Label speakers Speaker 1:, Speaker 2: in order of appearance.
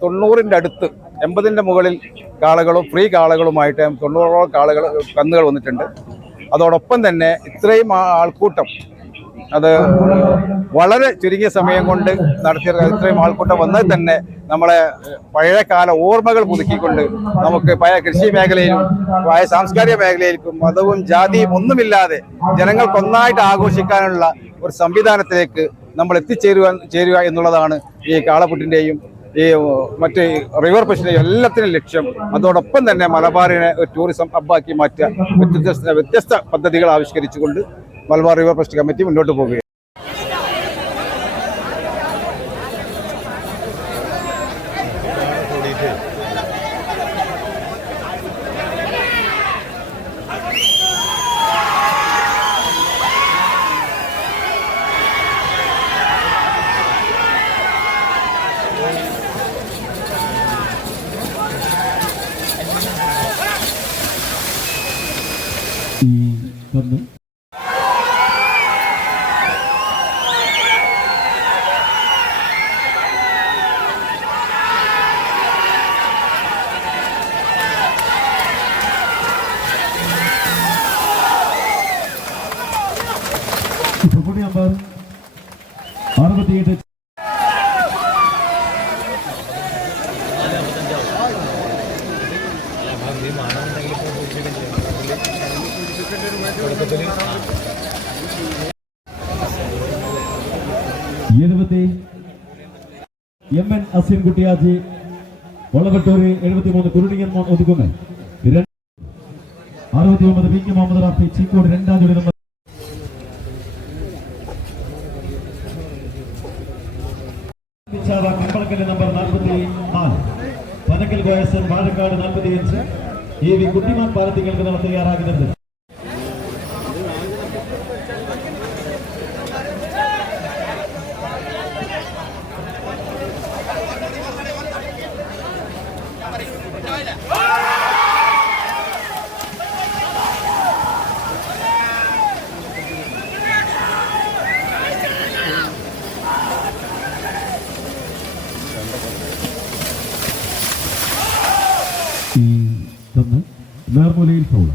Speaker 1: തൊണ്ണൂറിന്റെ അടുത്ത് എൺപതിന്റെ മുകളിൽ കാളകളും ഫ്രീ കാളകളുമായിട്ട് തൊണ്ണൂറോളം കാളകൾ കന്നുകൾ വന്നിട്ടുണ്ട്. അതോടൊപ്പം തന്നെ ഇത്രയും ആൾക്കൂട്ടം അത് വളരെ ചുരുങ്ങിയ സമയം കൊണ്ട് നടത്തിയ ഇത്രയും ആൾക്കൂട്ടം വന്നത് തന്നെ നമ്മളെ പഴയകാല ഓർമ്മകൾ പുതുക്കിക്കൊണ്ട് നമുക്ക് പഴയ കൃഷി മേഖലയിലും പഴയ സാംസ്കാരിക മേഖലയിലും മതവും ജാതിയും ഒന്നുമില്ലാതെ ജനങ്ങൾക്കൊന്നായിട്ട് ആഘോഷിക്കാനുള്ള ഒരു സംവിധാനത്തിലേക്ക് നമ്മൾ എത്തിച്ചേരുവാൻ ചേരുക എന്നുള്ളതാണ് ഈ കാളപ്പുട്ടിന്റെയും ഈ മറ്റ് റിവർ ഫെസ്റ്റിന്റെയും എല്ലാത്തിനും ലക്ഷ്യം. അതോടൊപ്പം തന്നെ മലബാറിനെ ഒരു ടൂറിസം ഹബ്ബാക്കി മാറ്റുക. വ്യത്യസ്ത വ്യത്യസ്ത പദ്ധതികൾ ആവിഷ്കരിച്ചുകൊണ്ട് മലബാർ റിവർ ഫെസ്റ്റ് കമ്മിറ്റി മുന്നോട്ട് പോകുകയാണ്
Speaker 2: ഈ കന്ന് ഫുട്ബോൾ നമ്പർ എഴുപത്തി എം എൻ അസീം കുട്ടിയാജി വളവട്ടൂര് എഴുപത്തിമൂന്ന് കുരുണിയൻ മോൻ ഒതുക്കുമേ അറുപത്തി ഒമ്പത് പി കെ മുഹമ്മദ് റാഫി ചീക്കോട് രണ്ടാം നമ്പർ നിശാവ കമ്പളക്കല്ല് നമ്പർ നാൽപ്പത്തി നാല് പനക്കൽ കോയസൻ വാഴക്കാട് നാൽപ്പത്തിയഞ്ച് ഈ വി കുട്ടിമാൻ പാലത്തിങ്ങൾക്ക് നമ്മൾ തയ്യാറാകുന്നത് തന്ന് നേർമൂലയിൽ ഫൗൾ